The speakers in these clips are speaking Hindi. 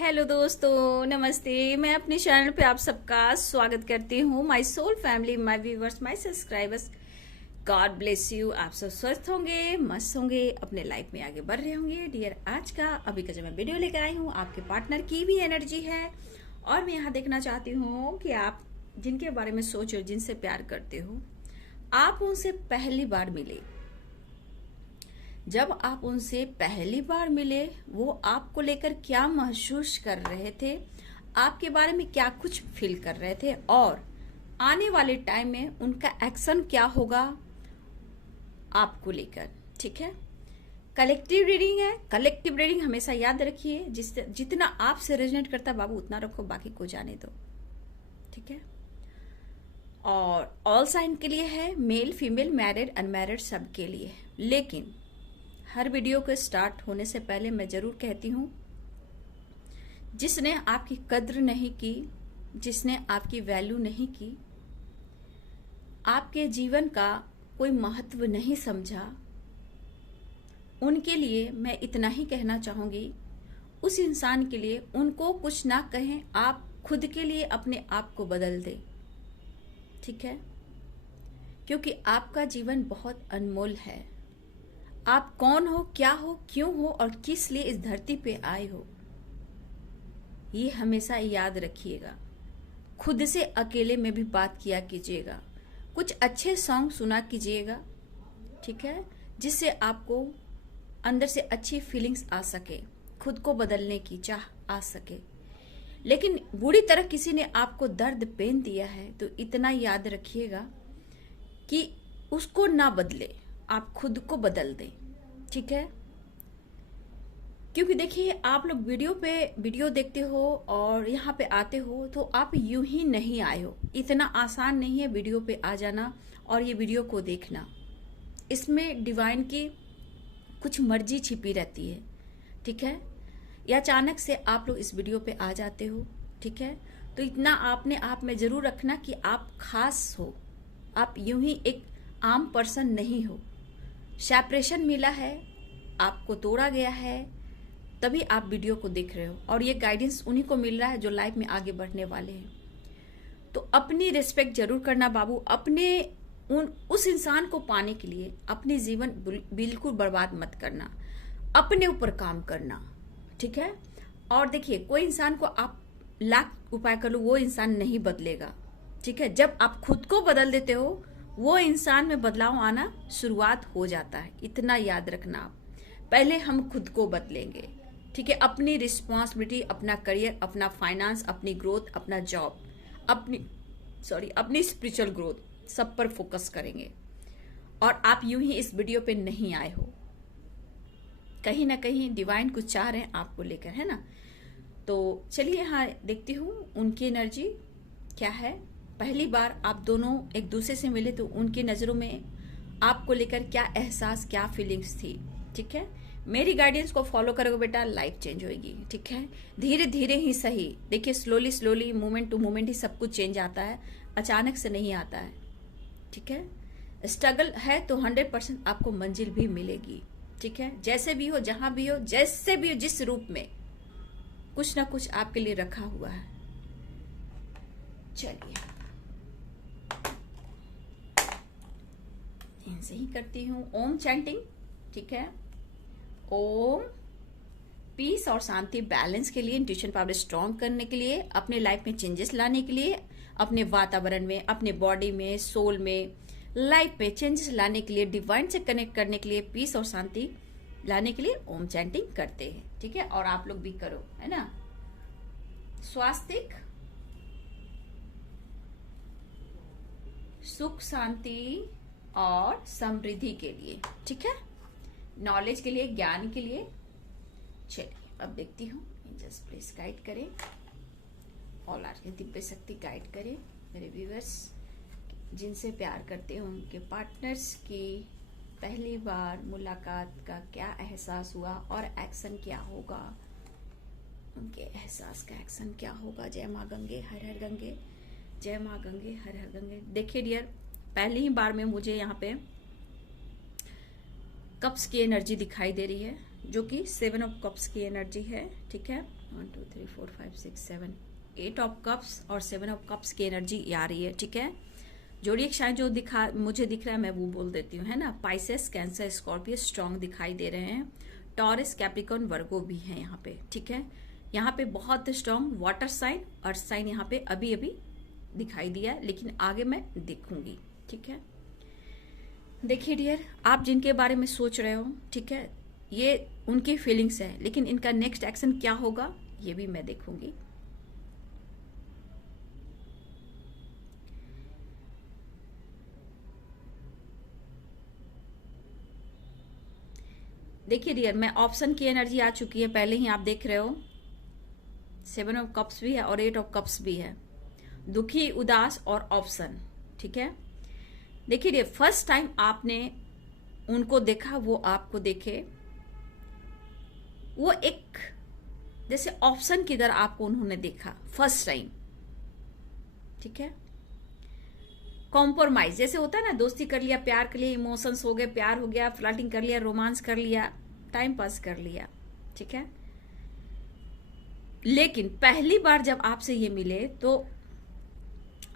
हेलो दोस्तों, नमस्ते। मैं अपने चैनल पे आप सबका स्वागत करती हूँ। My soul family, my viewers, my subscribers, God bless you. आप सब स्वस्थ होंगे, मस्त होंगे, अपने लाइफ में आगे बढ़ रहे होंगे। डियर, आज का अभी का जो मैं वीडियो लेकर आई हूँ, आपके पार्टनर की भी एनर्जी है और मैं यहाँ देखना चाहती हूँ कि आप जिनके बारे में सोच रहे हो, जिनसे प्यार करते हो, आप उनसे पहली बार मिले। जब आप उनसे पहली बार मिले, वो आपको लेकर क्या महसूस कर रहे थे, आपके बारे में क्या कुछ फील कर रहे थे और आने वाले टाइम में उनका एक्शन क्या होगा आपको लेकर। ठीक है, कलेक्टिव रीडिंग है। कलेक्टिव रीडिंग हमेशा याद रखिए, जितना आपसे रेजोनेट करता बाबू उतना रखो, बाकी को जाने दो। ठीक है, और ऑल साइन के लिए है, मेल फीमेल मैरिड अनमैरिड सबके लिए। लेकिन हर वीडियो के स्टार्ट होने से पहले मैं जरूर कहती हूँ, जिसने आपकी कद्र नहीं की, जिसने आपकी वैल्यू नहीं की, आपके जीवन का कोई महत्व नहीं समझा, उनके लिए मैं इतना ही कहना चाहूंगी, उस इंसान के लिए उनको कुछ ना कहें, आप खुद के लिए अपने आप को बदल दें। ठीक है, क्योंकि आपका जीवन बहुत अनमोल है। आप कौन हो, क्या हो, क्यों हो और किस लिए इस धरती पे आए हो, ये हमेशा याद रखिएगा। खुद से अकेले में भी बात किया कीजिएगा, कुछ अच्छे सॉन्ग सुना कीजिएगा। ठीक है, जिससे आपको अंदर से अच्छी फीलिंग्स आ सके, खुद को बदलने की चाह आ सके। लेकिन बुरी तरह किसी ने आपको दर्द पेन दिया है तो इतना याद रखिएगा कि उसको ना बदले, आप खुद को बदल दें। ठीक है, क्योंकि देखिए, आप लोग वीडियो देखते हो और यहाँ पे आते हो तो आप यूं ही नहीं आए हो। इतना आसान नहीं है वीडियो पे आ जाना और ये वीडियो को देखना। इसमें डिवाइन की कुछ मर्जी छिपी रहती है। ठीक है, या अचानक से आप लोग इस वीडियो पे आ जाते हो। ठीक है, तो इतना आपने आप में जरूर रखना कि आप खास हो, आप यूं ही एक आम पर्सन नहीं हो। सेपरेशन मिला है, आपको तोड़ा गया है, तभी आप वीडियो को देख रहे हो और ये गाइडेंस उन्हीं को मिल रहा है जो लाइफ में आगे बढ़ने वाले हैं। तो अपनी रिस्पेक्ट जरूर करना बाबू। अपने उस इंसान को पाने के लिए अपनी जीवन बिल्कुल बर्बाद मत करना, अपने ऊपर काम करना। ठीक है, और देखिए, कोई इंसान को आप लाख उपाय कर लो, वो इंसान नहीं बदलेगा। ठीक है, जब आप खुद को बदल देते हो, वो इंसान में बदलाव आना शुरुआत हो जाता है। इतना याद रखना आप, पहले हम खुद को बदलेंगे। ठीक है, अपनी रिस्पॉन्सिबिलिटी, अपना करियर, अपना फाइनेंस, अपनी ग्रोथ, अपना जॉब, अपनी स्पिरिचुअल ग्रोथ, सब पर फोकस करेंगे। और आप यूं ही इस वीडियो पे नहीं आए हो, कहीं ना कहीं डिवाइन कुछ चाह रहे हैं आपको लेकर, है ना। तो चलिए यहाँ देखती हूँ उनकी एनर्जी क्या है। पहली बार आप दोनों एक दूसरे से मिले तो उनकी नजरों में आपको लेकर क्या एहसास, क्या फीलिंग्स थी। ठीक है, मेरी गाइडेंस को फॉलो करोगे बेटा, लाइफ चेंज होगी। ठीक है, धीरे धीरे ही सही। देखिए, स्लोली मोमेंट टू मोमेंट ही सब कुछ चेंज आता है, अचानक से नहीं आता है। ठीक है, स्ट्रगल है तो 100% आपको मंजिल भी मिलेगी। ठीक है, जैसे भी हो, जहां भी हो, जैसे भी हो, जिस रूप में, कुछ ना कुछ आपके लिए रखा हुआ है। चलिए ऐसे ही करती हूँ ओम चैंटिंग। ठीक है, ओम पीस और शांति, बैलेंस के लिए, इंट्यूशन पावर स्ट्रॉन्ग करने के लिए, अपने लाइफ में चेंजेस लाने के लिए, अपने वातावरण में, अपने बॉडी में, सोल में, लाइफ में चेंजेस लाने के लिए, डिवाइन से कनेक्ट करने के लिए, पीस और शांति लाने के लिए ओम चैंटिंग करते हैं। ठीक है, और आप लोग भी करो, है ना। स्वास्तिक, सुख शांति और समृद्धि के लिए। ठीक है, नॉलेज के लिए, ज्ञान के लिए। चलिए अब देखती हूँ, जस्ट प्लीज गाइड करें, ऑल आर की दिव्य शक्ति गाइड करे मेरे व्यूअर्स, जिनसे प्यार करते हैं, उनके पार्टनर्स की पहली बार मुलाकात का क्या एहसास हुआ और एक्शन क्या होगा, उनके एहसास का एक्शन क्या होगा। जय माँ गंगे हर हर गंगे, जय माँ गंगे हर हर गंगे। देखिए डियर, पहली ही बार में मुझे यहाँ पे कप्स की एनर्जी दिखाई दे रही है, जो कि 7 ऑफ कप्स की एनर्जी है। ठीक है, 1 2 3 4 5 6 7 8 ऑफ कप्स और 7 ऑफ कप्स की एनर्जी आ रही है, ठीक है। जोडिएक साइन जो मुझे दिख रहा है मैं वो बोल देती हूँ, है ना। पाइसेस, कैंसर, स्कॉर्पियो स्ट्रांग दिखाई दे रहे हैं। टॉरस, कैप्रिकॉर्न, वर्गो भी है यहाँ पे, ठीक है। यहाँ पे बहुत strong water sign, earth sign यहाँ पे अभी अभी दिखाई दिया है, लेकिन आगे मैं देखूंगी, ठीक है। देखिए डियर, आप जिनके बारे में सोच रहे हो, ठीक है, ये उनकी फीलिंग्स है, लेकिन इनका नेक्स्ट एक्शन क्या होगा ये भी मैं देखूंगी। देखिए डियर, मैं ऑप्शन की एनर्जी आ चुकी है, पहले ही आप देख रहे हो। 7 ऑफ कप्स भी है और 8 ऑफ कप्स भी है। दुखी, उदास और ऑप्शन, ठीक है। देखिए डियर, फर्स्ट टाइम आपने उनको देखा, वो आपको देखे, वो एक जैसे ऑप्शन की तरह आपको उन्होंने देखा फर्स्ट टाइम, ठीक है। कॉम्प्रोमाइज जैसे होता है ना, दोस्ती कर लिया, प्यार कर लिया, इमोशंस हो गए, प्यार हो गया, फ्लर्टिंग कर लिया, रोमांस कर लिया, टाइम पास कर लिया, ठीक है। लेकिन पहली बार जब आपसे ये मिले तो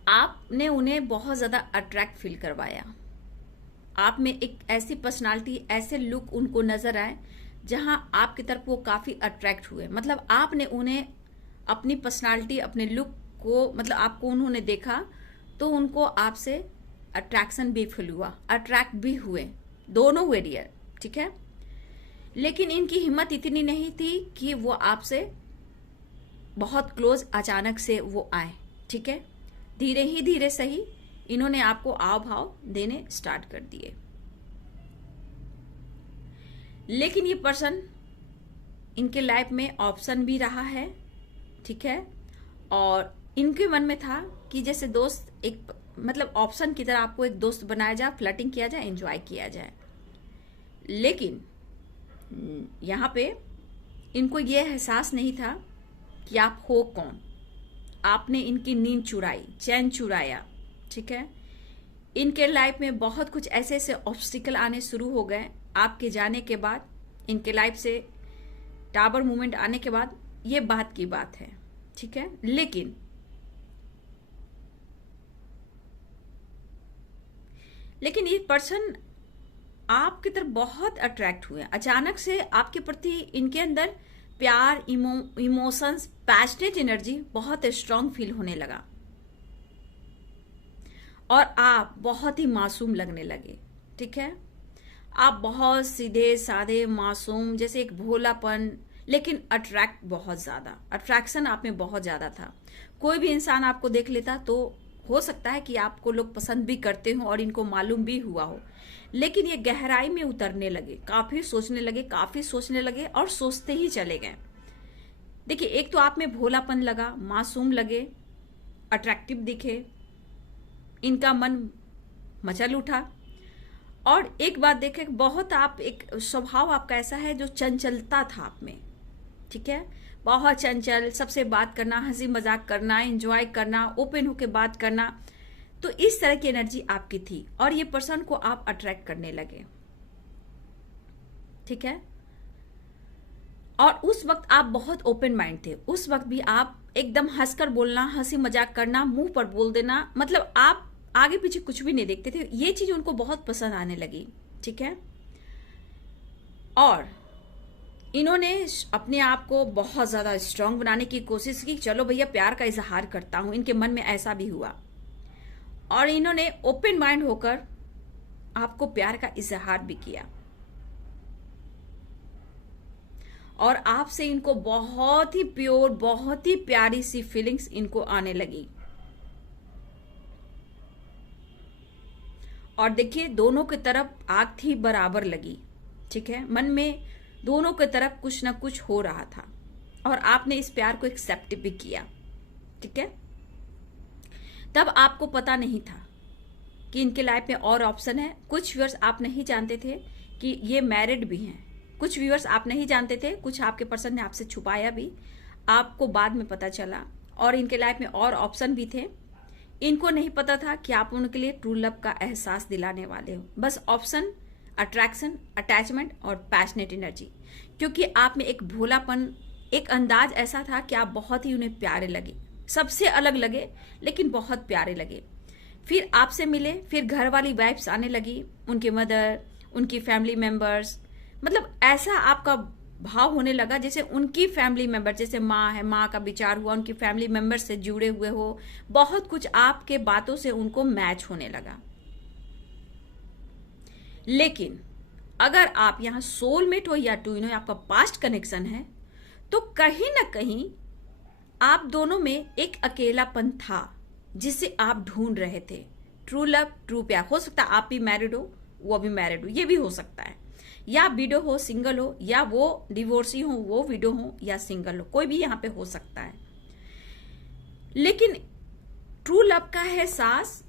आपने उन्हें बहुत ज्यादा अट्रैक्ट फील करवाया। आप में एक ऐसी पर्सनालिटी, ऐसे लुक उनको नजर आए जहां आपकी तरफ वो काफी अट्रैक्ट हुए। मतलब आपने उन्हें अपनी पर्सनालिटी, अपने लुक को, मतलब आपको उन्होंने देखा तो उनको आपसे अट्रैक्शन भी फील हुआ, अट्रैक्ट भी हुए, दोनों हुए डियर, ठीक है। लेकिन इनकी हिम्मत इतनी नहीं थी कि वो आपसे बहुत क्लोज अचानक से वो आए, ठीक है। धीरे ही धीरे सही इन्होंने आपको आव भाव देने स्टार्ट कर दिए। लेकिन ये पर्सन इनके लाइफ में ऑप्शन भी रहा है, ठीक है। और इनके मन में था कि जैसे दोस्त, एक मतलब ऑप्शन की तरह आपको एक दोस्त बनाया जाए, फ्लर्टिंग किया जाए, एंजॉय किया जाए। लेकिन यहाँ पे इनको ये एहसास नहीं था कि आप हो कौन। आपने इनकी नींद चुराई, चैन चुराया, ठीक है। इनके लाइफ में बहुत कुछ ऐसे ऐसे ऑब्स्टिकल आने शुरू हो गए आपके जाने के बाद, इनके लाइफ से टावर मूवमेंट आने के बाद। ये बात की बात है, ठीक है। लेकिन ये पर्सन आपकी तरफ बहुत अट्रैक्ट हुए। अचानक से आपके प्रति इनके अंदर प्यार, इमोशंस, पैशनेट एनर्जी बहुत स्ट्रांग फील होने लगा और आप बहुत ही मासूम लगने लगे, ठीक है। आप बहुत सीधे साधे, मासूम, जैसे एक भोलापन, लेकिन अट्रैक्ट बहुत ज्यादा, अट्रैक्शन आप में बहुत ज्यादा था। कोई भी इंसान आपको देख लेता तो हो सकता है कि आपको लोग पसंद भी करते हो और इनको मालूम भी हुआ हो, लेकिन ये गहराई में उतरने लगे, काफी सोचने लगे और सोचते ही चले गए। देखिए, एक तो आप में भोलापन लगा, मासूम लगे, अट्रैक्टिव दिखे, इनका मन मचल उठा। और एक बात देखें, बहुत आप एक स्वभाव आपका ऐसा है जो चंचलता था आप में, ठीक है। बहुत चंचल, सबसे बात करना, हंसी मजाक करना, एंजॉय करना, ओपन होके बात करना, तो इस तरह की एनर्जी आपकी थी और ये पर्सन को आप अट्रैक्ट करने लगे, ठीक है। और उस वक्त आप बहुत ओपन माइंड थे। उस वक्त भी आप एकदम हंसकर बोलना, हंसी मजाक करना, मुंह पर बोल देना, मतलब आप आगे पीछे कुछ भी नहीं देखते थे। ये चीज उनको बहुत पसंद आने लगी, ठीक है। और इन्होंने अपने आप को बहुत ज्यादा स्ट्रांग बनाने की कोशिश की। चलो भैया, प्यार का इजहार करता हूं, इनके मन में ऐसा भी हुआ और इन्होंने ओपन माइंड होकर आपको प्यार का इजहार भी किया और आपसे इनको बहुत ही प्योर, बहुत ही प्यारी सी फीलिंग्स इनको आने लगी। और देखिए, दोनों की तरफ आग थी बराबर लगी, ठीक है। मन में दोनों की तरफ कुछ ना कुछ हो रहा था और आपने इस प्यार को एक्सेप्ट भी किया, ठीक है। तब आपको पता नहीं था कि इनके लाइफ में और ऑप्शन है। कुछ व्यूअर्स आप नहीं जानते थे कि ये मैरिड भी हैं, कुछ व्यूअर्स आप नहीं जानते थे, कुछ आपके पर्सन ने आपसे छुपाया भी, आपको बाद में पता चला। और इनके लाइफ में और ऑप्शन भी थे। इनको नहीं पता था कि आप उनके लिए ट्रू लव का एहसास दिलाने वाले हो। बस ऑप्शन, अट्रैक्शन, अटैचमेंट और पैशनेट एनर्जी, क्योंकि आप में एक भोलापन एक अंदाज ऐसा था कि आप बहुत ही उन्हें प्यारे लगे, सबसे अलग लगे, लेकिन बहुत प्यारे लगे। फिर आपसे मिले, फिर घर वाली वाइब्स आने लगी, उनके मदर, उनकी फैमिली मेंबर्स, मतलब ऐसा आपका भाव होने लगा जैसे उनकी फैमिली मेंबर, जैसे माँ है, माँ का विचार हुआ, उनकी फैमिली मेंबर से जुड़े हुए हो, बहुत कुछ आपके बातों से उनको मैच होने लगा। लेकिन अगर आप यहाँ सोलमेट हो या ट्विन हो, आपका पास्ट कनेक्शन है, तो कहीं ना कहीं आप दोनों में एक अकेलापन था जिसे आप ढूंढ रहे थे। ट्रू लव, ट्रू प्यार। हो सकता है आप भी मैरिड हो, वो भी मैरिड हो, ये भी हो सकता है, या विडो हो, सिंगल हो, या वो डिवोर्सी हो, वो विडो हो या सिंगल हो, कोई भी यहाँ पे हो सकता है। लेकिन ट्रू लव का एहसास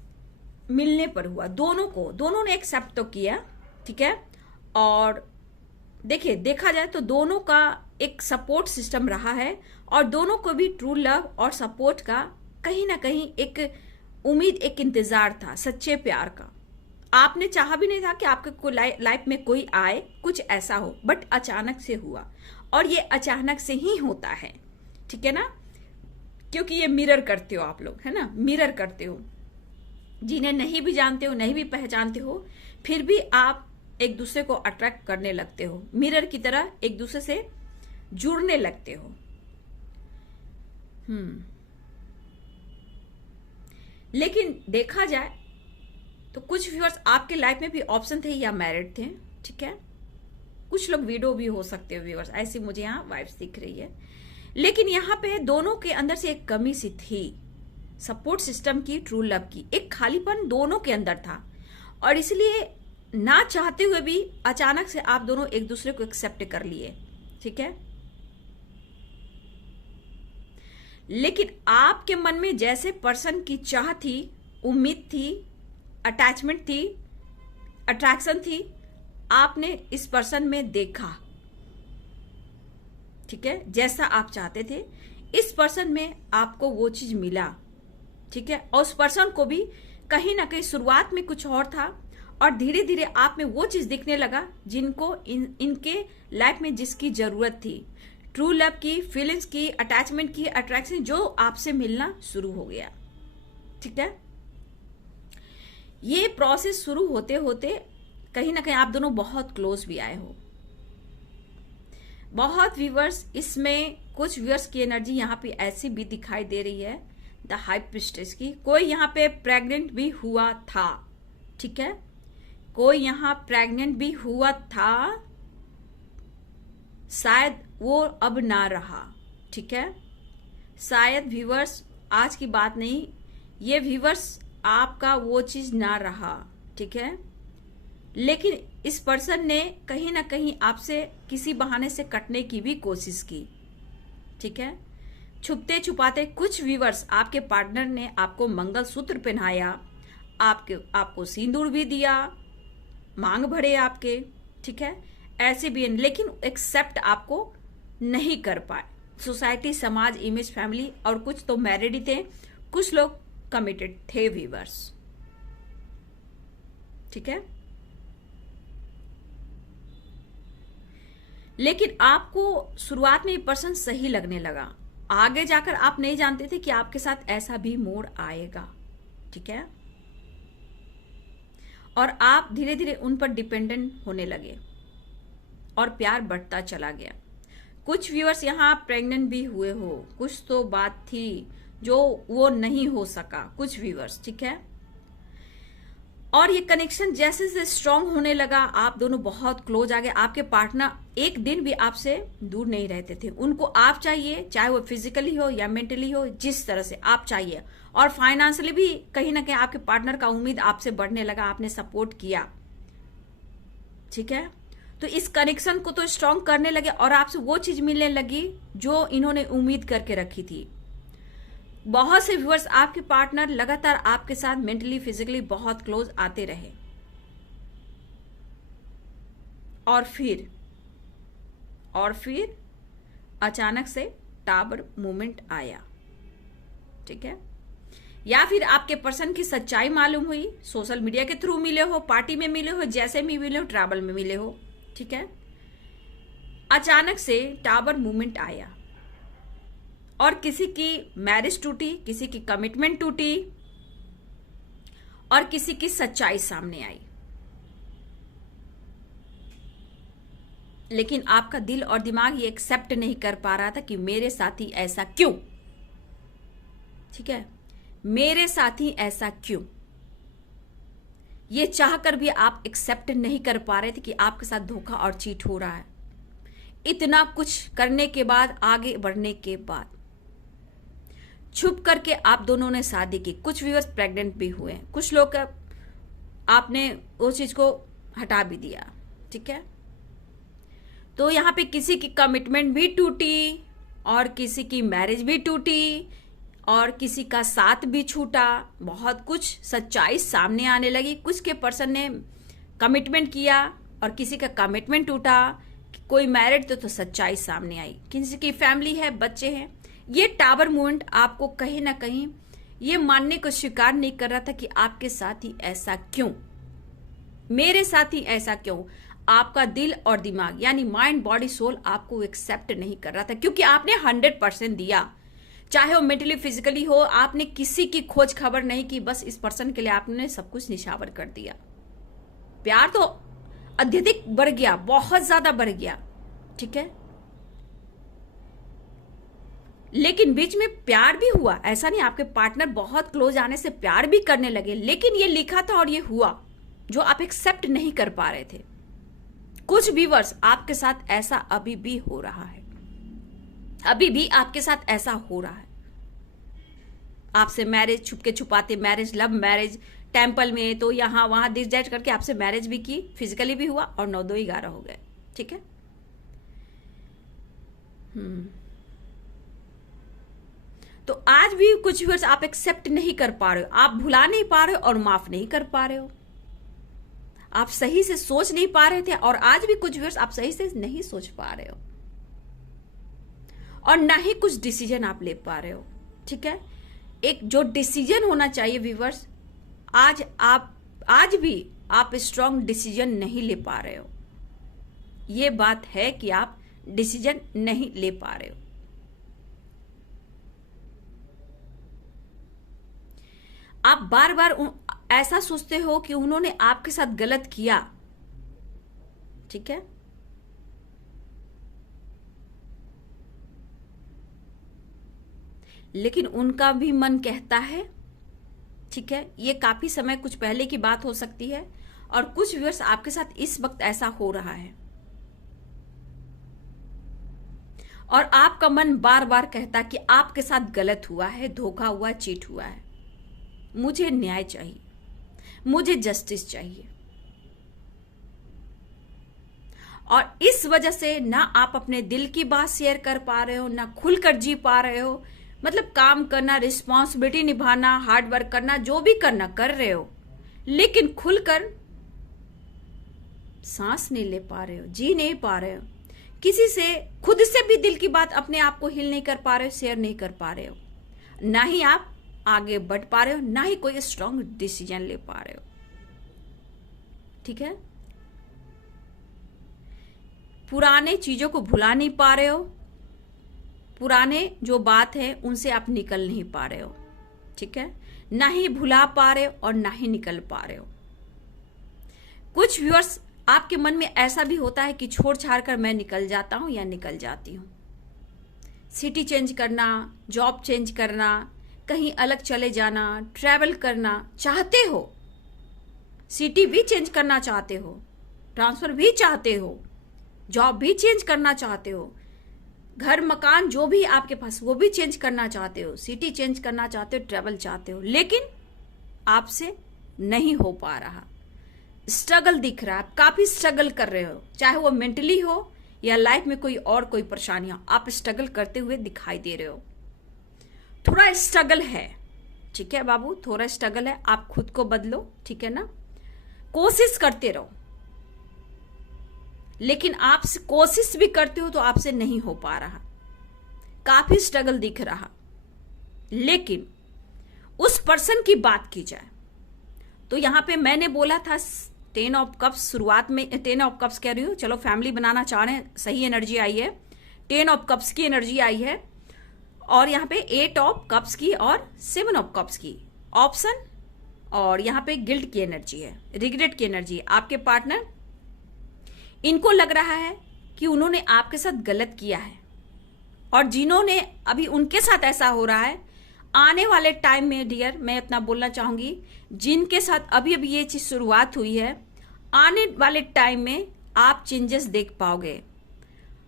मिलने पर हुआ दोनों ने एक्सेप्ट तो किया, ठीक है। और देखिए, देखा जाए तो दोनों का एक सपोर्ट सिस्टम रहा है, और दोनों को भी ट्रू लव और सपोर्ट का कहीं ना कहीं एक उम्मीद, एक इंतजार था सच्चे प्यार का। आपने चाहा भी नहीं था कि आपके लाइफ में कोई आए, कुछ ऐसा हो, बट अचानक से हुआ, और ये अचानक से ही होता है, ठीक है ना, क्योंकि ये मिरर करते हो आप लोग, है ना, मिरर करते हो। जिन्हें नहीं भी जानते हो, नहीं भी पहचानते हो, फिर भी आप एक दूसरे को अट्रैक्ट करने लगते हो, मिरर की तरह एक दूसरे से जुड़ने लगते हो। लेकिन देखा जाए तो कुछ व्यूअर्स आपके लाइफ में भी ऑप्शन थे या मैरिड थे, ठीक है। कुछ लोग विडो भी हो सकते हो व्यूअर्स, ऐसी मुझे यहाँ वाइब्स दिख रही है। लेकिन यहाँ पे दोनों के अंदर से एक कमी सी थी, सपोर्ट सिस्टम की, ट्रू लव की, एक खालीपन दोनों के अंदर था, और इसलिए ना चाहते हुए भी अचानक से आप दोनों एक दूसरे को एक्सेप्ट कर लिए, ठीक है। लेकिन आपके मन में जैसे पर्सन की चाह थी, उम्मीद थी, अटैचमेंट थी, अट्रैक्शन थी, आपने इस पर्सन में देखा, ठीक है, जैसा आप चाहते थे, इस पर्सन में आपको वो चीज मिला, ठीक है। और उस पर्सन को भी कहीं ना कहीं शुरुआत में कुछ और था, और धीरे धीरे आप में वो चीज दिखने लगा जिनको इनके लाइफ में जिसकी जरूरत थी, ट्रू लव की, फीलिंग्स की, अटैचमेंट की, अट्रैक्शन, जो आपसे मिलना शुरू हो गया, ठीक है। ये प्रोसेस शुरू होते होते कहीं ना कहीं आप दोनों बहुत क्लोज भी आए हो। बहुत व्यूअर्स, इसमें कुछ व्यूअर्स की एनर्जी यहाँ पे ऐसी भी दिखाई दे रही है, द हाई प्रिस्टेस की। कोई यहाँ पे प्रेग्नेंट भी हुआ था, ठीक है, कोई यहाँ प्रेग्नेंट भी हुआ था, शायद वो अब ना रहा, ठीक है। शायद व्यूअर्स, आज की बात नहीं, ये व्यूअर्स आपका वो चीज ना रहा, ठीक है। लेकिन इस पर्सन ने कहीं ना कहीं आपसे किसी बहाने से कटने की भी कोशिश की, ठीक है। छुपते छुपाते कुछ व्यूअर्स, आपके पार्टनर ने आपको मंगलसूत्र पहनाया, आपको सिंदूर भी दिया, मांग भरे आपके, ठीक है, ऐसे भी, लेकिन एक्सेप्ट आपको नहीं कर पाए। सोसाइटी, समाज, इमेज, फैमिली, और कुछ तो मैरिड ही थे, कुछ लोग कमिटेड थे व्यूअर्स, ठीक है। लेकिन आपको शुरुआत में ये पर्सन सही लगने लगा, आगे जाकर आप नहीं जानते थे कि आपके साथ ऐसा भी मोड़ आएगा, ठीक है। और आप धीरे धीरे उन पर डिपेंडेंट होने लगे, और प्यार बढ़ता चला गया। कुछ व्यूअर्स यहाँ प्रेग्नेंट भी हुए हो, कुछ तो बात थी जो वो नहीं हो सका, कुछ व्यूअर्स, ठीक है। और ये कनेक्शन जैसे जैसे स्ट्रांग होने लगा, आप दोनों बहुत क्लोज आ गए। आपके पार्टनर एक दिन भी आपसे दूर नहीं रहते थे, उनको आप चाहिए, चाहे वो फिजिकली हो या मेंटली हो, जिस तरह से आप चाहिए। और फाइनेंशियली भी कहीं ना कहीं आपके पार्टनर का उम्मीद आपसे बढ़ने लगा, आपने सपोर्ट किया, ठीक है। तो इस कनेक्शन को तो स्ट्रांग करने लगे, और आपसे वो चीज मिलने लगी जो इन्होंने उम्मीद करके रखी थी। बहुत से व्यूअर्स, आपके पार्टनर लगातार आपके साथ मेंटली, फिजिकली बहुत क्लोज आते रहे, और फिर अचानक से टावर मूवमेंट आया, ठीक है। या फिर आपके पर्सन की सच्चाई मालूम हुई, सोशल मीडिया के थ्रू मिले हो, पार्टी में मिले हो, जैसे भी मिले हो, ट्रैवल में मिले हो, ठीक है। अचानक से टावर मूवमेंट आया, और किसी की मैरिज टूटी, किसी की कमिटमेंट टूटी और किसी की सच्चाई सामने आई। लेकिन आपका दिल और दिमाग ये एक्सेप्ट नहीं कर पा रहा था कि मेरे साथ ही ऐसा क्यों। ठीक है, मेरे साथ ही ऐसा क्यों, ये चाहकर भी आप एक्सेप्ट नहीं कर पा रहे थे कि आपके साथ धोखा और चीट हो रहा है। इतना कुछ करने के बाद, आगे बढ़ने के बाद, छुप करके आप दोनों ने शादी की। कुछ व्यूअर्स प्रेग्नेंट भी हुए, कुछ लोग आपने उस चीज को हटा भी दिया। ठीक है, तो यहां पे किसी की कमिटमेंट भी टूटी और किसी की मैरिज भी टूटी और किसी का साथ भी छूटा। बहुत कुछ सच्चाई सामने आने लगी। कुछ के पर्सन ने कमिटमेंट किया और किसी का कमिटमेंट टूटा। कोई मैरिड तो सच्चाई सामने आई। किसी की फैमिली है, बच्चे हैं। ये टावर मूवमेंट आपको कहीं ना कहीं ये मानने को स्वीकार नहीं कर रहा था कि आपके साथ ही ऐसा क्यों, मेरे साथ ही ऐसा क्यों। आपका दिल और दिमाग यानी माइंड, बॉडी, सोल आपको एक्सेप्ट नहीं कर रहा था, क्योंकि आपने 100% दिया। चाहे वो मेंटली, फिजिकली हो, आपने किसी की खोज खबर नहीं की। बस इस पर्सन के लिए आपने सब कुछ निछावर कर दिया। प्यार तो अत्यधिक बढ़ गया, बहुत ज्यादा बढ़ गया। ठीक है, लेकिन बीच में प्यार भी हुआ। ऐसा नहीं, आपके पार्टनर बहुत क्लोज आने से प्यार भी करने लगे। लेकिन ये लिखा था और ये हुआ जो आप एक्सेप्ट नहीं कर पा रहे थे। कुछ व्यूअर्स, आपके साथ ऐसा अभी भी हो रहा है। अभी भी आपके साथ ऐसा हो रहा है। आपसे मैरिज छुपके छुपाते, मैरिज, लव मैरिज, टेंपल में तो यहां वहां दिस दैट करके आपसे मैरिज भी की, फिजिकली भी हुआ और 9-2-11 हो गए। ठीक है, तो आज भी कुछ व्यूअर्स आप एक्सेप्ट नहीं कर पा रहे हो, आप भुला नहीं पा रहे हो और माफ नहीं कर पा रहे हो। आप सही से सोच नहीं पा रहे थे और आज भी कुछ व्यूअर्स आप सही से नहीं सोच पा रहे हो और ना ही कुछ डिसीजन आप ले पा रहे हो। ठीक है, एक जो डिसीजन होना चाहिए व्यूअर्स, आज भी आप स्ट्रॉन्ग डिसीजन नहीं ले पा रहे हो। ये बात है कि आप डिसीजन नहीं ले पा रहे हो। आप बार बार ऐसा सोचते हो कि उन्होंने आपके साथ गलत किया। ठीक है, लेकिन उनका भी मन कहता है। ठीक है, ये काफी समय कुछ पहले की बात हो सकती है और कुछ व्यूअर्स आपके साथ इस वक्त ऐसा हो रहा है और आपका मन बार बार कहता कि आपके साथ गलत हुआ है, धोखा हुआ, चीट हुआ है। मुझे न्याय चाहिए, मुझे जस्टिस चाहिए। और इस वजह से ना आप अपने दिल की बात शेयर कर पा रहे हो, ना खुलकर जी पा रहे हो। मतलब काम करना, रिस्पॉन्सिबिलिटी निभाना, हार्ड वर्क करना, जो भी करना कर रहे हो, लेकिन खुलकर सांस नहीं ले पा रहे हो, जी नहीं पा रहे हो। किसी से, खुद से भी दिल की बात अपने आप को हिल नहीं कर पा रहे हो, शेयर नहीं कर पा रहे हो। ना ही आप आगे बढ़ पा रहे हो, ना ही कोई स्ट्रॉन्ग डिसीजन ले पा रहे हो। ठीक है, पुराने चीजों को भुला नहीं पा रहे हो, पुराने जो बात है उनसे आप निकल नहीं पा रहे हो। ठीक है, ना ही भुला पा रहे हो और ना ही निकल पा रहे हो। कुछ व्यूअर्स, आपके मन में ऐसा भी होता है कि छोड़ छाड़ कर मैं निकल जाता हूं या निकल जाती हूं। सिटी चेंज करना, जॉब चेंज करना, कहीं अलग चले जाना, ट्रैवल करना चाहते हो, सिटी भी चेंज करना चाहते हो, ट्रांसफर भी चाहते हो, जॉब भी चेंज करना चाहते हो, घर मकान जो भी आपके पास वो भी चेंज करना चाहते हो, सिटी चेंज करना चाहते हो, ट्रैवल चाहते हो, लेकिन आपसे नहीं हो पा रहा। स्ट्रगल दिख रहा है, आप काफी स्ट्रगल कर रहे हो, चाहे वो मेंटली हो या लाइफ में कोई परेशानियां, आप स्ट्रगल करते हुए दिखाई दे रहे हो। थोड़ा स्ट्रगल है। ठीक है बाबू, थोड़ा स्ट्रगल है, आप खुद को बदलो। ठीक है ना, कोशिश करते रहो, लेकिन आप कोशिश भी करते हो तो आपसे नहीं हो पा रहा, काफी स्ट्रगल दिख रहा। लेकिन उस पर्सन की बात की जाए तो यहां पे मैंने बोला था 10 ऑफ कप्स, शुरुआत में 10 ऑफ कप्स कह रही हूं, चलो फैमिली बनाना चाह रहे हैं, सही एनर्जी आई है, 10 ऑफ कप्स की एनर्जी आई है और यहाँ पे 8 ऑफ कप्स की और 7 ऑफ कप्स की ऑप्शन, और यहाँ पे गिल्ट की एनर्जी है, रिग्रेट की एनर्जी है। आपके पार्टनर, इनको लग रहा है कि उन्होंने आपके साथ गलत किया है, और जिन्होंने अभी उनके साथ ऐसा हो रहा है, आने वाले टाइम में डियर मैं इतना बोलना चाहूंगी, जिनके साथ अभी अभी ये चीज शुरुआत हुई है, आने वाले टाइम में आप चेंजेस देख पाओगे।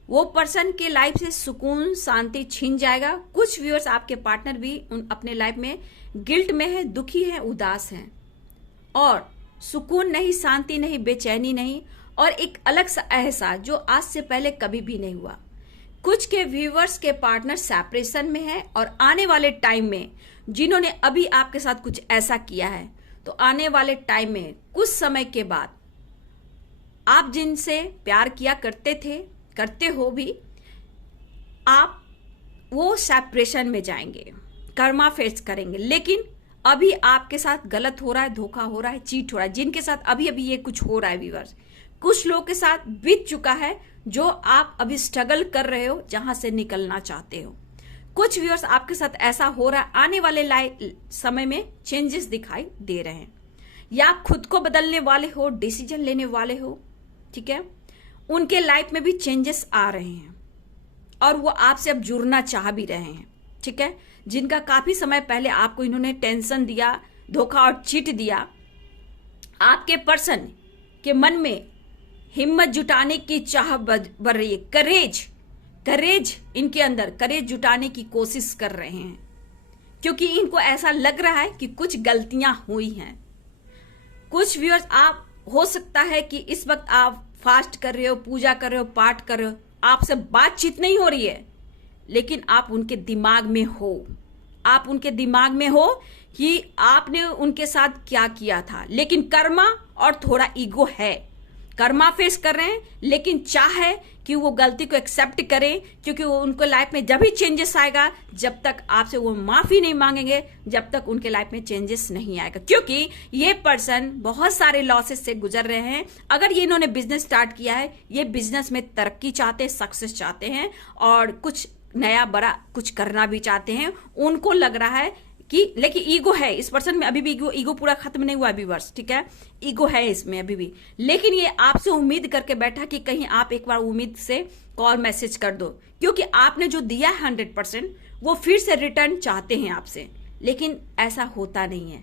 वो पर्सन के लाइफ से सुकून शांति छीन जाएगा। कुछ व्यूअर्स आपके पार्टनर भी अपने लाइफ में गिल्ट में है, दुखी है, उदास हैं, और सुकून नहीं, शांति नहीं, बेचैनी नहीं, और एक अलग सा एहसास जो आज से पहले कभी भी नहीं हुआ। कुछ के व्यूअर्स के पार्टनर सेपरेशन में है, और आने वाले टाइम में जिन्होंने अभी आपके साथ कुछ ऐसा किया है, तो आने वाले टाइम में कुछ समय के बाद आप जिनसे प्यार किया करते थे, करते हो भी, आप वो सेपरेशन में जाएंगे, कर्मा फेस करेंगे। लेकिन अभी आपके साथ गलत हो रहा है, धोखा हो रहा है, चीट हो रहा है, जिनके साथ अभी अभी ये कुछ हो रहा है व्यूअर्स, कुछ लोगों के साथ बीत चुका है, जो आप अभी स्ट्रगल कर रहे हो, जहां से निकलना चाहते हो। कुछ व्यूअर्स आपके साथ ऐसा हो रहा है, आने वाले समय में चेंजेस दिखाई दे रहे हैं, या खुद को बदलने वाले हो, डिसीजन लेने वाले हो, ठीक है, उनके लाइफ में भी चेंजेस आ रहे हैं, और वो आपसे अब जुड़ना चाह भी रहे हैं, ठीक है। जिनका काफी समय पहले आपको इन्होंने टेंशन दिया, धोखा और चीट दिया, आपके पर्सन के मन में हिम्मत जुटाने की चाह बढ़ रही है, करेज इनके अंदर करेज जुटाने की कोशिश कर रहे हैं, क्योंकि इनको ऐसा लग रहा है कि कुछ गलतियां हुई हैं। कुछ व्यूअर्स, आप हो सकता है कि इस वक्त आप फास्ट कर रहे हो, पूजा कर रहे हो, पाठ कर रहे हो, आपसे बातचीत नहीं हो रही है, लेकिन आप उनके दिमाग में हो, आप उनके दिमाग में हो कि आपने उनके साथ क्या किया था। लेकिन कर्मा और थोड़ा ईगो है, कर्मा फेस कर रहे हैं, लेकिन चाह है कि वो गलती को एक्सेप्ट करें, क्योंकि वो उनको लाइफ में जब भी चेंजेस आएगा, जब तक आपसे वो माफी नहीं मांगेंगे, जब तक उनके लाइफ में चेंजेस नहीं आएगा। क्योंकि ये पर्सन बहुत सारे लॉसेस से गुजर रहे हैं। अगर ये इन्होंने बिजनेस स्टार्ट किया है, ये बिजनेस में तरक्की चाहते हैं, सक्सेस चाहते हैं, और कुछ नया बड़ा कुछ करना भी चाहते हैं। उनको लग रहा है कि, लेकिन ईगो है इस पर्सन में अभी भी, ईगो पूरा खत्म नहीं हुआ अभी वर्ष, ठीक है, ईगो है इसमें अभी भी। लेकिन ये आपसे उम्मीद करके बैठा कि कहीं आप एक बार उम्मीद से कॉल मैसेज कर दो, क्योंकि आपने जो दिया है 100% वो फिर से रिटर्न चाहते हैं आपसे, लेकिन ऐसा होता नहीं है।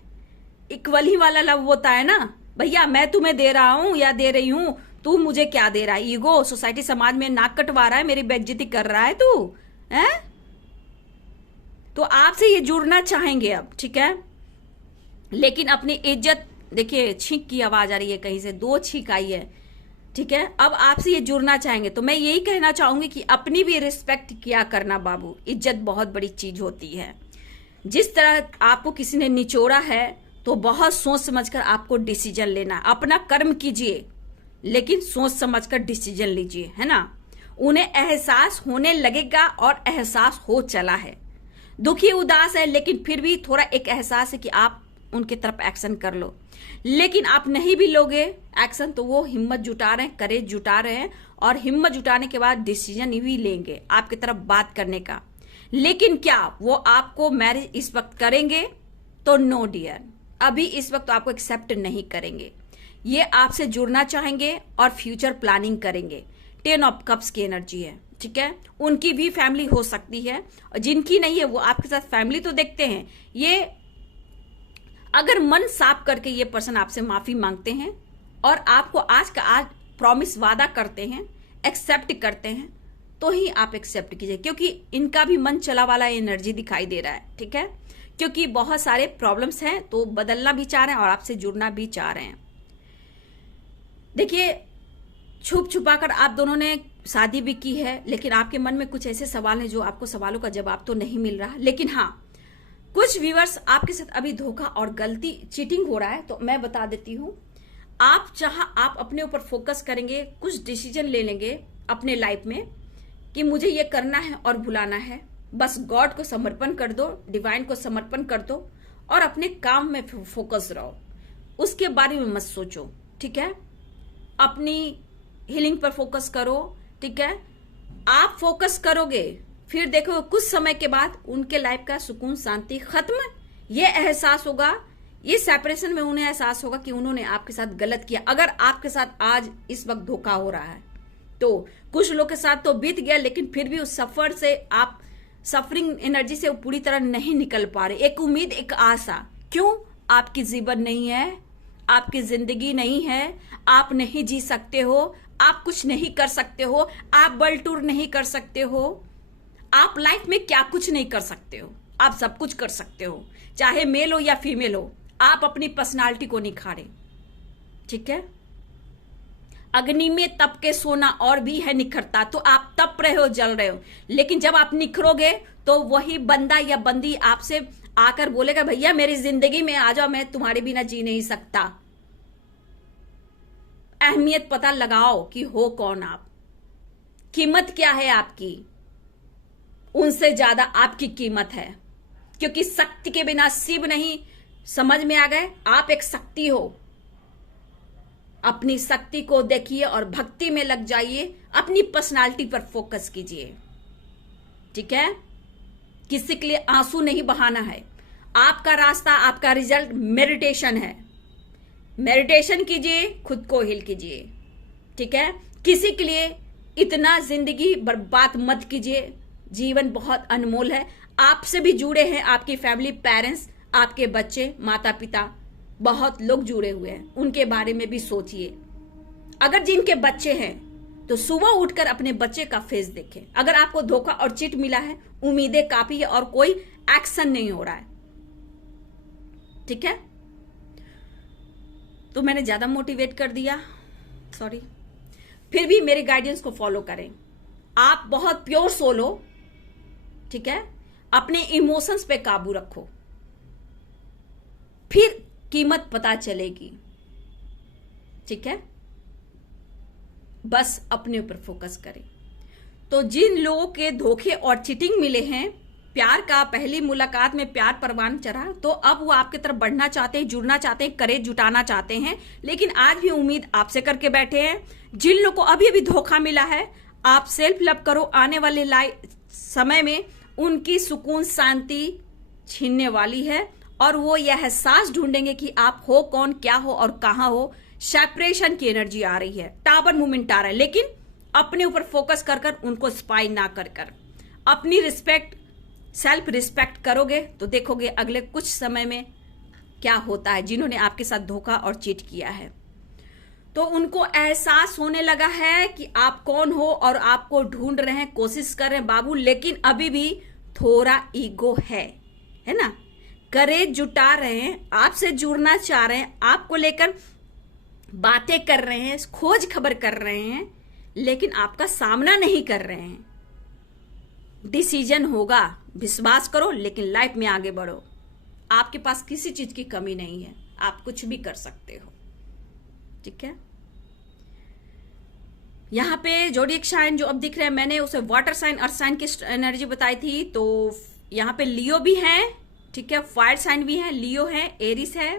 इक्वली वाला लव होता है ना भैया, मैं तुम्हें दे रहा हूं या दे रही हूं, तू मुझे क्या दे रहा है। ईगो सोसाइटी समाज में नाक कटवा रहा है, मेरी बेइज्जती कर रहा है तू, है? तो आपसे ये जुड़ना चाहेंगे अब, ठीक है, लेकिन अपनी इज्जत, देखिए छींक की आवाज आ रही है कहीं से, 2 छींक आई है, ठीक है। अब आपसे ये जुड़ना चाहेंगे, तो मैं यही कहना चाहूंगी कि अपनी भी रिस्पेक्ट किया करना बाबू। इज्जत बहुत बड़ी चीज होती है। जिस तरह आपको किसी ने निचोड़ा है, तो बहुत सोच समझकर आपको डिसीजन लेना। अपना कर्म कीजिए, लेकिन सोच समझकर डिसीजन लीजिए, है ना। उन्हें एहसास होने लगेगा, और एहसास हो चला है। दुखी उदास है, लेकिन फिर भी थोड़ा एक एहसास है कि आप उनके तरफ एक्शन कर लो। लेकिन आप नहीं भी लोगे एक्शन, तो वो हिम्मत जुटा रहे हैं, करेज जुटा रहे हैं, और हिम्मत जुटाने के बाद डिसीजन भी लेंगे आपकी तरफ बात करने का। लेकिन क्या वो आपको मैरिज इस वक्त करेंगे? तो नो डियर, अभी इस वक्त आपको एक्सेप्ट नहीं करेंगे। ये आपसे जुड़ना चाहेंगे और फ्यूचर प्लानिंग करेंगे। 10 ऑफ कप्स की एनर्जी है, ठीक है। उनकी भी फैमिली हो सकती है, और जिनकी नहीं है वो आपके साथ फैमिली तो देखते हैं। ये अगर मन साफ करके ये पर्सन आपसे माफी मांगते हैं, और आपको आज का आज प्रॉमिस वादा करते हैं, एक्सेप्ट करते हैं, तो ही आप एक्सेप्ट कीजिए, क्योंकि इनका भी मन चला वाला एनर्जी दिखाई दे रहा है, ठीक है। क्योंकि बहुत सारे प्रॉब्लम्स हैं, तो बदलना भी चाह रहे हैं और आपसे जुड़ना भी चाह रहे हैं। देखिए, छुप छुपाकर आप दोनों ने शादी भी की है, लेकिन आपके मन में कुछ ऐसे सवाल हैं जो आपको सवालों का जवाब तो नहीं मिल रहा। लेकिन हाँ, कुछ व्यूअर्स आपके साथ अभी धोखा और गलती, चीटिंग हो रहा है। तो मैं बता देती हूं, आप अपने ऊपर फोकस करेंगे, कुछ डिसीजन ले लेंगे अपने लाइफ में कि मुझे ये करना है और भुलाना है। बस गॉड को समर्पण कर दो, डिवाइन को समर्पण कर दो, और अपने काम में फोकस रहो। उसके बारे में मत सोचो, ठीक है। अपनी हीलिंग पर फोकस करो, ठीक है। आप फोकस करोगे फिर देखो कुछ समय के बाद उनके लाइफ का सुकून शांति खत्म। ये एहसास होगा, ये सेपरेशन में उन्हें एहसास होगा कि उन्होंने आपके साथ गलत किया। अगर आपके साथ आज इस वक्त धोखा हो रहा है तो कुछ लोग के साथ तो बीत गया, लेकिन फिर भी उस सफर से आप सफरिंग एनर्जी से पूरी तरह नहीं निकल पा रहे। एक उम्मीद, एक आशा, क्यों? आपकी जीवन नहीं है, आपकी जिंदगी नहीं है, आप नहीं जी सकते हो, आप कुछ नहीं कर सकते हो, आप वर्ल्ड टूर नहीं कर सकते हो, आप लाइफ में क्या कुछ नहीं कर सकते हो, आप सब कुछ कर सकते हो, चाहे मेल हो या फीमेल हो। आप अपनी पर्सनालिटी को निखारें, ठीक है? अग्नि में तप के सोना और भी है निखरता। तो आप तप रहे हो, जल रहे हो, लेकिन जब आप निखरोगे तो वही बंदा या बंदी आपसे आकर बोलेगा भैया मेरी जिंदगी में आ जाओ, मैं तुम्हारे बिना जी नहीं सकता। अहमियत पता लगाओ कि हो कौन आप, कीमत क्या है आपकी, उनसे ज्यादा आपकी कीमत है। क्योंकि शक्ति के बिना शिव नहीं। समझ में आ गए? आप एक शक्ति हो। अपनी शक्ति को देखिए और भक्ति में लग जाइए, अपनी पर्सनालिटी पर फोकस कीजिए, ठीक है? किसी के लिए आंसू नहीं बहाना है। आपका रास्ता, आपका रिजल्ट मेडिटेशन है। मेडिटेशन कीजिए, खुद को हील कीजिए, ठीक है? किसी के लिए इतना जिंदगी बर्बाद मत कीजिए। जीवन बहुत अनमोल है। आपसे भी जुड़े हैं आपकी फैमिली, पेरेंट्स, आपके बच्चे, माता पिता, बहुत लोग जुड़े हुए हैं। उनके बारे में भी सोचिए। अगर जिनके बच्चे हैं तो सुबह उठकर अपने बच्चे का फेस देखें। अगर आपको धोखा और चिट मिला है, उम्मीदें काफी है और कोई एक्शन नहीं हो रहा है, ठीक है? तो मैंने ज्यादा मोटिवेट कर दिया, सॉरी। फिर भी मेरे गाइडेंस को फॉलो करें। आप बहुत प्योर सोल हो, ठीक है? अपने इमोशंस पे काबू रखो, फिर कीमत पता चलेगी, ठीक है? बस अपने ऊपर फोकस करें। तो जिन लोगों के धोखे और चीटिंग मिले हैं, प्यार का पहली मुलाकात में प्यार परवान चढ़ा, तो अब वो आपकी तरफ बढ़ना चाहते हैं, जुड़ना चाहते हैं, करेज जुटाना चाहते हैं, लेकिन आज भी उम्मीद आपसे करके बैठे हैं। जिन लोगों को अभी अभी धोखा मिला है, आप सेल्फ लव करो। आने वाले समय में उनकी सुकून शांति छीनने वाली है और वो यह एहसास ढूंढेंगे कि आप हो कौन, क्या हो और कहां हो। सेपरेशन की एनर्जी आ रही है, टावर मूवमेंट आ रहा है, लेकिन अपने ऊपर फोकस कर कर उनको स्पाई ना कर कर अपनी रिस्पेक्ट, सेल्फ रिस्पेक्ट करोगे तो देखोगे अगले कुछ समय में क्या होता है। जिन्होंने आपके साथ धोखा और चीट किया है तो उनको एहसास होने लगा है कि आप कौन हो और आपको ढूंढ रहे हैं, कोशिश कर रहे हैं बाबू, लेकिन अभी भी थोड़ा ईगो है ना? करेज जुटा रहे हैं, आपसे जुड़ना चाह रहे हैं, आपको लेकर बातें कर रहे हैं, खोज खबर कर रहे हैं, लेकिन आपका सामना नहीं कर रहे हैं। डिसीजन होगा, विश्वास करो, लेकिन लाइफ में आगे बढ़ो। आपके पास किसी चीज की कमी नहीं है, आप कुछ भी कर सकते हो, ठीक है? यहाँ पे जोडिएक साइन जो अब दिख रहे हैं, मैंने उसे वाटर साइन, अर्थ साइन की एनर्जी बताई थी। तो यहाँ पे लियो भी है, ठीक है? फायर साइन भी है, लियो है, एरिस है,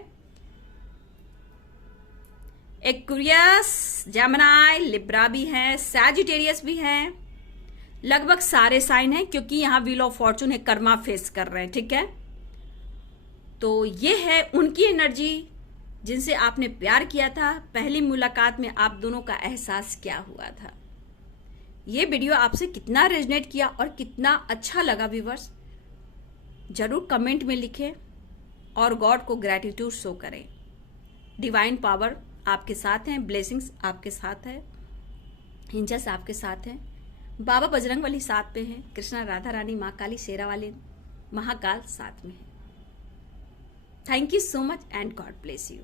एक्वेरियस, जेमिनी, लिब्रा भी है, सैजिटेरियस भी है। लगभग सारे साइन हैं क्योंकि यहाँ व्हील ऑफ फॉर्चून है, कर्मा फेस कर रहे हैं, ठीक है? तो ये है उनकी एनर्जी जिनसे आपने प्यार किया था। पहली मुलाकात में आप दोनों का एहसास क्या हुआ था? ये वीडियो आपसे कितना रेजनेट किया और कितना अच्छा लगा व्यूअर्स, जरूर कमेंट में लिखें और गॉड को ग्रैटिट्यूड शो करें। डिवाइन पावर आपके साथ हैं, ब्लेसिंग्स आपके साथ है, एंजल्स आपके साथ हैं, बाबा बजरंगबली साथ में हैं, कृष्णा राधा रानी, माँ काली, शेरावाली, महाकाल साथ में है। Thank you so much and God bless you.